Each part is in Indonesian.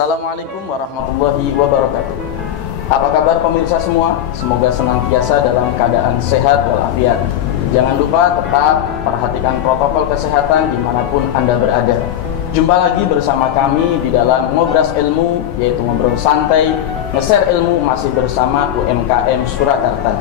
Assalamualaikum warahmatullahi wabarakatuh. Apa kabar pemirsa semua? Semoga senantiasa dalam keadaan sehat walafiat. Jangan lupa tetap perhatikan protokol kesehatan dimanapun Anda berada. Jumpa lagi bersama kami di dalam Ngobras Ilmu, yaitu ngobrol santai, nge-share ilmu masih bersama UMKM Surakarta.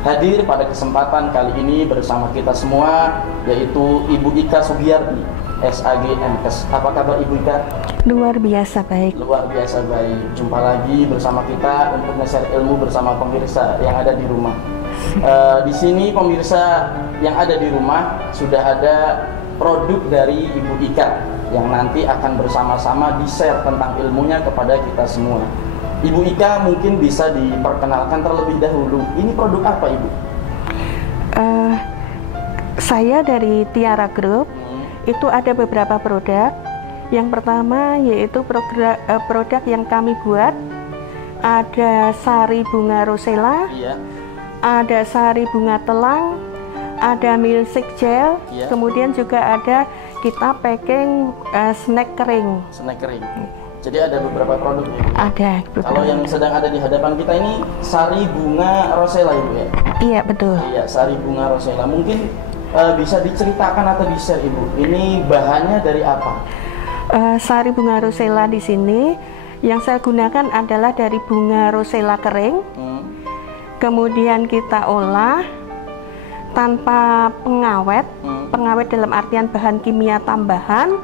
Hadir pada kesempatan kali ini bersama kita semua, yaitu Ibu Ika Sugiyarti, SAG MKes. Apa kabar Ibu Ika? Luar biasa baik. Luar biasa baik. Jumpa lagi bersama kita untuk nge-share ilmu bersama pemirsa yang ada di rumah. Di sini pemirsa yang ada di rumah sudah ada produk dari Ibu Ika yang nanti akan bersama-sama di-share tentang ilmunya kepada kita semua. Ibu Ika mungkin bisa diperkenalkan terlebih dahulu. Ini produk apa Ibu? Saya dari Tiara Group. Itu ada beberapa produk. Yang pertama yaitu produk yang kami buat. Ada sari bunga rosella, ada sari bunga telang, ada milkshake gel, kemudian juga ada kita packing snack kering. Snack kering. Jadi ada beberapa produk ya? Ada beberapa. Kalau yang sedang ada di hadapan kita ini sari bunga rosella Ibu ya? Iya betul. Iya, sari bunga rosella. Mungkin bisa diceritakan atau di-share Ibu, ini bahannya dari apa? Sari bunga rosella di sini yang saya gunakan adalah dari bunga rosella kering. Kemudian kita olah tanpa pengawet. Pengawet dalam artian bahan kimia tambahan.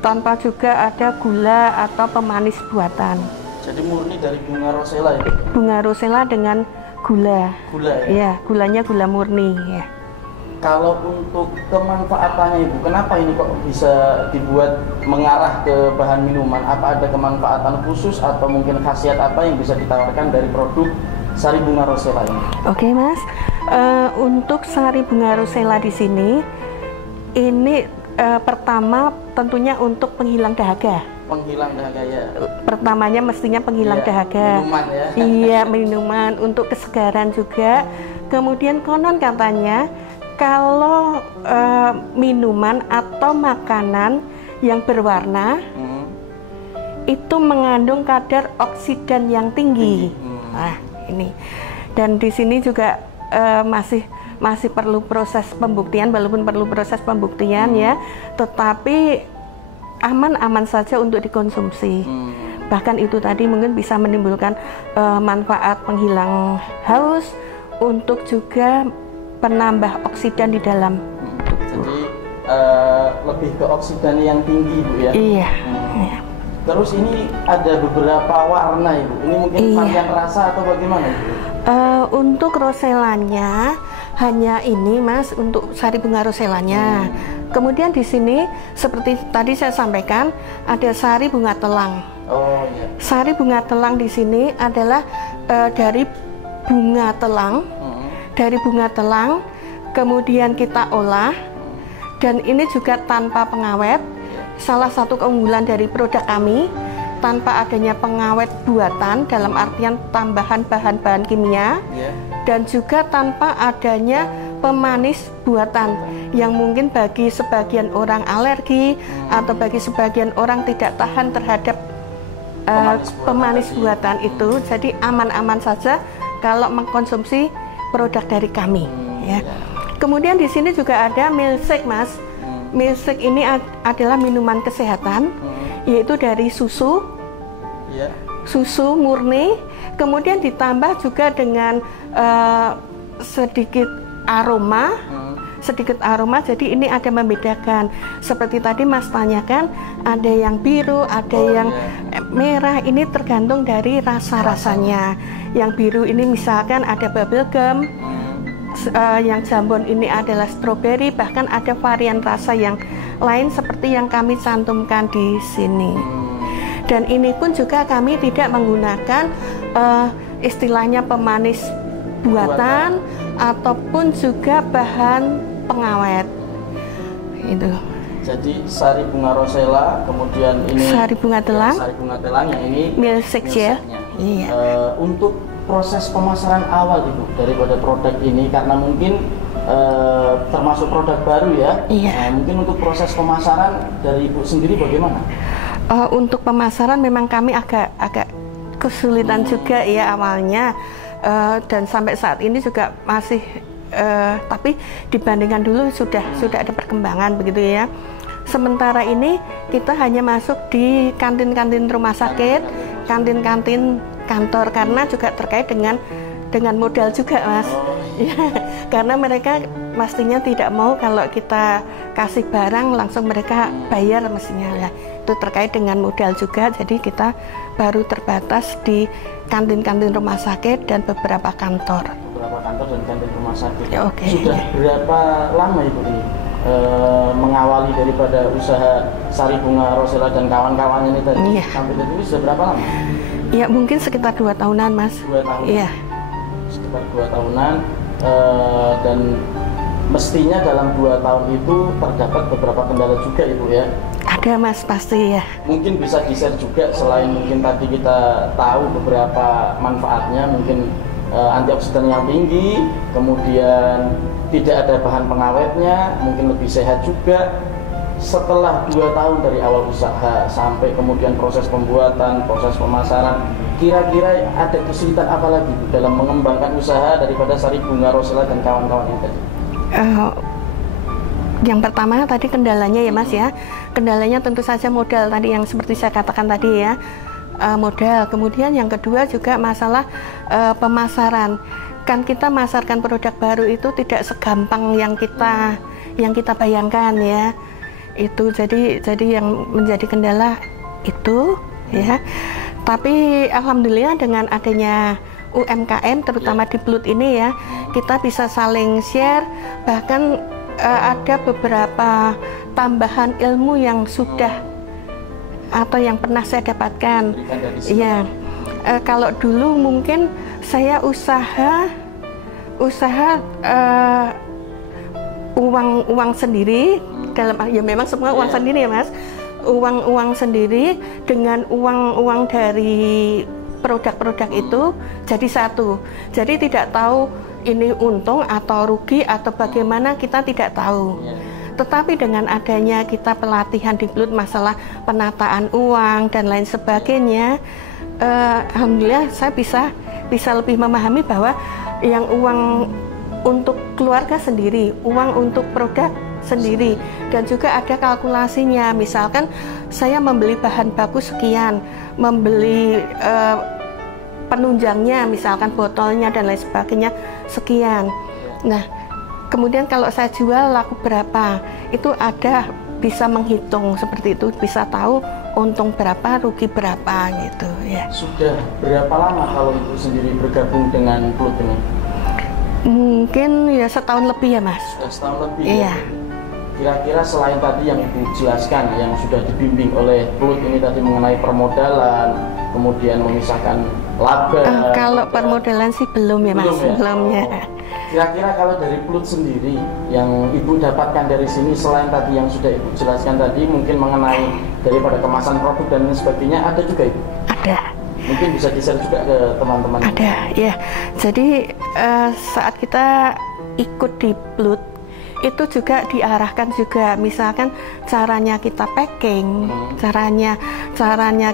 Tanpa juga ada gula atau pemanis buatan. Jadi murni dari bunga rosella itu? Bunga rosella dengan gula. Gula ya? Iya, gulanya gula murni ya. Kalau untuk kemanfaatannya Ibu, kenapa ini kok bisa dibuat mengarah ke bahan minuman? Apa ada kemanfaatan khusus atau mungkin khasiat apa yang bisa ditawarkan dari produk sari bunga rosella ini? Oke Mas, untuk sari bunga rosella di sini, ini pertama tentunya untuk penghilang dahaga. Penghilang dahaga ya. Pertamanya mestinya penghilang dahaga. Minuman ya. Iya, minuman untuk kesegaran juga. Kemudian konon katanya kalau minuman atau makanan yang berwarna itu mengandung kadar oksidan yang tinggi. Nah, ini. Dan di sini juga masih perlu proses pembuktian, walaupun perlu proses pembuktian ya, tetapi aman-aman saja untuk dikonsumsi. Bahkan itu tadi mungkin bisa menimbulkan manfaat penghilang haus, untuk juga penambah oksidan di dalam. Jadi lebih ke oksidan yang tinggi Bu ya? Iya. Terus ini ada beberapa warna Ibu. Ini mungkin varian rasa atau bagaimana Ibu? Untuk roselanya hanya ini Mas, untuk sari bunga roselanya. Kemudian di sini seperti tadi saya sampaikan ada sari bunga telang. Oh iya. Sari bunga telang di sini adalah dari bunga telang. Dari bunga telang kemudian kita olah, dan ini juga tanpa pengawet. Salah satu keunggulan dari produk kami, tanpa adanya pengawet buatan dalam artian tambahan bahan-bahan kimia, dan juga tanpa adanya pemanis buatan yang mungkin bagi sebagian orang alergi atau bagi sebagian orang tidak tahan terhadap pemanis buatan itu. Jadi aman-aman saja kalau mengkonsumsi produk dari kami, ya. Kemudian di sini juga ada milkshake Mas. Milkshake ini adalah minuman kesehatan, yaitu dari susu, susu murni, kemudian ditambah juga dengan sedikit aroma, jadi ini ada membedakan. Seperti tadi Mas tanyakan, ada yang biru, ada yang merah, ini tergantung dari rasa-rasanya. Yang biru ini misalkan ada bubble gum, yang jambon ini adalah stroberi, bahkan ada varian rasa yang lain seperti yang kami cantumkan di sini. Dan ini pun juga kami tidak menggunakan istilahnya pemanis buatan ataupun juga bahan pengawet. Itu. Jadi sari bunga rosella, kemudian ini sari bunga telang, sari bunga telang, yang ini milkshake ya. Iya. Untuk proses pemasaran awal Ibu daripada produk ini, karena mungkin termasuk produk baru ya. Nah, mungkin untuk proses pemasaran dari Ibu sendiri bagaimana? Untuk pemasaran memang kami agak kesulitan juga ya awalnya, dan sampai saat ini juga masih, tapi dibandingkan dulu sudah ada perkembangan begitu ya. Sementara ini kita hanya masuk di kantin-kantin rumah sakit, kantin-kantin kantor, karena juga terkait dengan modal juga Mas. Ya, karena mereka pastinya tidak mau kalau kita kasih barang langsung mereka bayar mestinya ya. Itu terkait dengan modal juga, jadi kita baru terbatas di kantin-kantin rumah sakit dan beberapa kantor. Beberapa kantor dan kantin rumah sakit. Okay. Sudah berapa lama Ibu mengawali daripada usaha sari bunga rosella dan kawan-kawannya ini tadi sampai detik ini sudah berapa lama? Ya mungkin sekitar 2 tahunan Mas. 2 tahun? Iya. Sekitar 2 tahunan, dan mestinya dalam 2 tahun itu terdapat beberapa kendala juga Ibu ya? Ada Mas, pasti ya. Mungkin bisa di-share juga, selain mungkin tadi kita tahu beberapa manfaatnya, mungkin antioksidan yang tinggi, kemudian tidak ada bahan pengawetnya, mungkin lebih sehat juga. Setelah 2 tahun dari awal usaha sampai kemudian proses pembuatan, proses pemasaran, kira-kira ada kesulitan apa lagi dalam mengembangkan usaha daripada sari bunga rosella dan kawan-kawan ini tadi? Yang pertama tadi kendalanya ya Mas ya, kendalanya tentu saja modal tadi yang seperti saya katakan tadi ya, modal. Kemudian yang kedua juga masalah pemasaran. Kan kita masarkan produk baru itu tidak segampang yang kita bayangkan ya. Itu jadi yang menjadi kendala itu ya. Tapi alhamdulillah dengan adanya UMKM terutama di Blut ini ya, kita bisa saling share, bahkan ada beberapa tambahan ilmu yang sudah atau yang pernah saya dapatkan. Iya. Kalau dulu mungkin saya usaha uang sendiri, dalam ya memang semua uang sendiri ya Mas, uang sendiri dengan uang dari produk-produk itu jadi satu, jadi tidak tahu ini untung atau rugi atau bagaimana, kita tidak tahu. Tetapi dengan adanya kita pelatihan di Blut masalah penataan uang dan lain sebagainya, alhamdulillah saya bisa lebih memahami bahwa yang uang untuk keluarga sendiri, uang untuk produk sendiri, dan juga ada kalkulasinya. Misalkan saya membeli bahan baku sekian, membeli penunjangnya, misalkan botolnya dan lain sebagainya sekian. Nah, kemudian kalau saya jual laku berapa, itu ada bisa menghitung seperti itu, bisa tahu untung berapa, rugi berapa gitu ya. Sudah berapa lama kalau Ibu sendiri bergabung dengan Plut ini? Mungkin ya setahun lebih ya Mas. Sudah setahun lebih. Iya. Ya? Kira-kira selain tadi yang Ibu jelaskan, yang sudah dibimbing oleh Plut ini tadi mengenai permodalan, kemudian memisahkan laba. Kalau permodalan sih belum ya Mas, belum ya. Kira-kira kalau dari Plut sendiri yang Ibu dapatkan dari sini, selain tadi yang sudah Ibu jelaskan tadi, mungkin mengenai daripada kemasan produk dan lain sebagainya, ada juga Ibu? Ada. Mungkin bisa di-share juga ke teman-teman. Ada ya. Jadi saat kita ikut di Plut itu juga diarahkan juga, misalkan caranya kita packing, caranya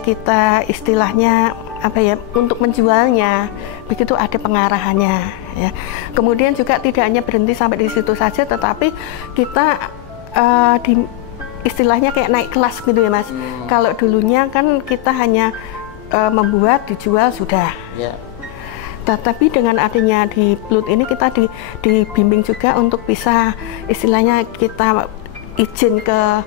kita istilahnya apa ya, untuk menjualnya, begitu ada pengarahannya ya. Kemudian juga tidak hanya berhenti sampai di situ saja, tetapi kita istilahnya kayak naik kelas gitu ya Mas. Kalau dulunya kan kita hanya membuat, dijual sudah. Tetapi dengan adanya di Plut ini kita dibimbing juga untuk bisa istilahnya kita izin ke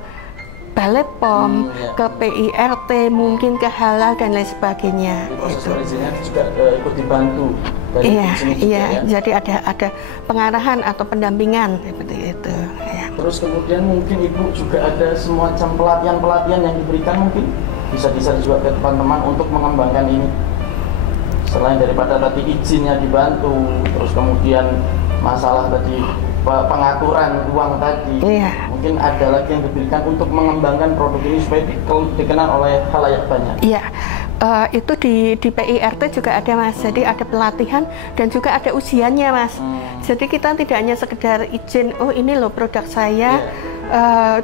Balai POM, ke PIRT, mungkin ke halal dan lain sebagainya. Proses perizinannya juga ikut dibantu dari sini juga, iya. Ya? Jadi ada pengarahan atau pendampingan seperti itu. Ya. Terus kemudian mungkin Ibu juga ada semacam pelatihan-pelatihan yang diberikan, mungkin bisa juga ke teman-teman untuk mengembangkan ini. Selain daripada tadi izinnya dibantu, terus kemudian masalah tadi pengaturan uang tadi, mungkin ada lagi yang diberikan untuk mengembangkan produk ini supaya dikenal oleh khalayak banyak. Iya, itu di PIRT juga ada Mas, jadi ada pelatihan dan juga ada ujiannya Mas. Jadi kita tidak hanya sekedar izin, oh ini loh produk saya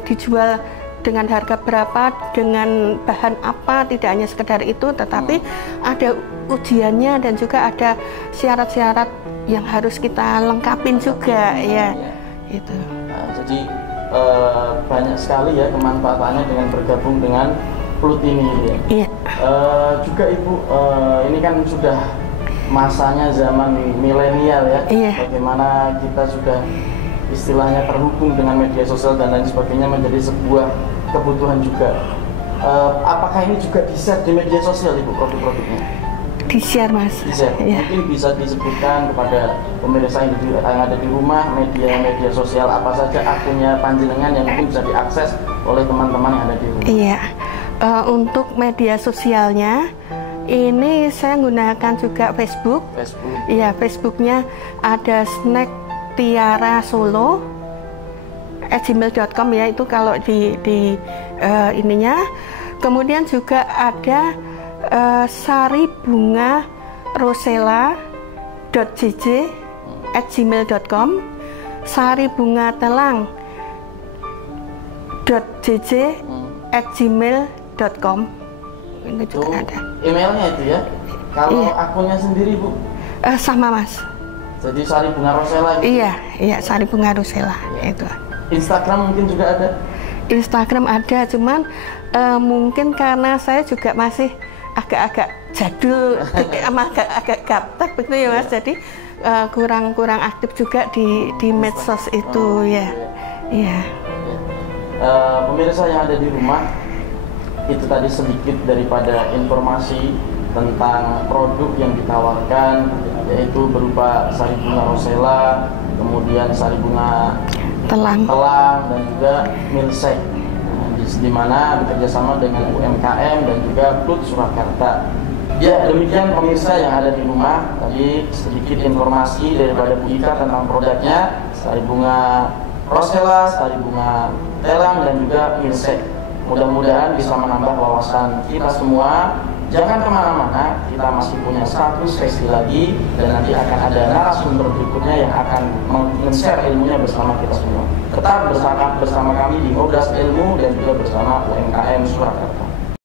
dijual dengan harga berapa, dengan bahan apa, tidak hanya sekedar itu, tetapi ada ujiannya dan juga ada syarat-syarat yang harus kita lengkapin juga ya. Itu. Nah, jadi banyak sekali ya kemanfaatannya dengan bergabung dengan Plut ini ya. Iya. Juga Ibu, ini kan sudah masanya zaman milenial ya. Bagaimana kita sudah istilahnya terhubung dengan media sosial dan lain sebagainya menjadi sebuah kebutuhan juga. Apakah ini juga di-share di media sosial Ibu produk-produknya? Di-share Mas. Di-share. Mungkin bisa disebutkan kepada pemirsa yang ada di rumah, media sosial apa saja akunnya panjenengan yang mungkin bisa diakses oleh teman-teman yang ada di rumah. Iya. Untuk media sosialnya ini saya gunakan juga Facebook. Iya, Facebooknya ada Snack Tiara Solo @gmail.com ya, itu kalau di ininya. Kemudian juga ada Sari Bunga Rosella.jj @gmail.com, Sari Bunga Telang.jj @gmail.com. Ini juga ada. Emailnya itu ya. Kalau akunnya sendiri Bu? Sama Mas. Jadi Sari Bunga Rosella gitu? Iya, Sari Bunga Rosella itu. Instagram mungkin juga ada? Instagram ada, cuman mungkin karena saya juga masih agak-agak jadul, agak gaptek begitu ya Mas, jadi kurang aktif juga di medsos itu ya. Iya. Pemirsa yang ada di rumah, itu tadi sedikit daripada informasi tentang produk yang ditawarkan, yaitu berupa Sari Bunga Rosella, kemudian Sari Bunga Telang dan juga Milsek, di mana bekerja sama dengan UMKM dan juga Plut Surakarta. Ya, demikian pemirsa yang ada di rumah, tadi sedikit informasi daripada Bu Ika tentang produknya Sari Bunga Rosella, Sari Bunga Telang dan juga Milsek. Mudah-mudahan bisa menambah wawasan kita semua. Jangan kemana-mana, kita masih punya 100 sesi lagi dan nanti akan ada narasumber berikutnya yang akan men-share ilmunya bersama kita semua. Tetap bersama kami di Ngobras Ilmu dan juga bersama UMKM Surakarta.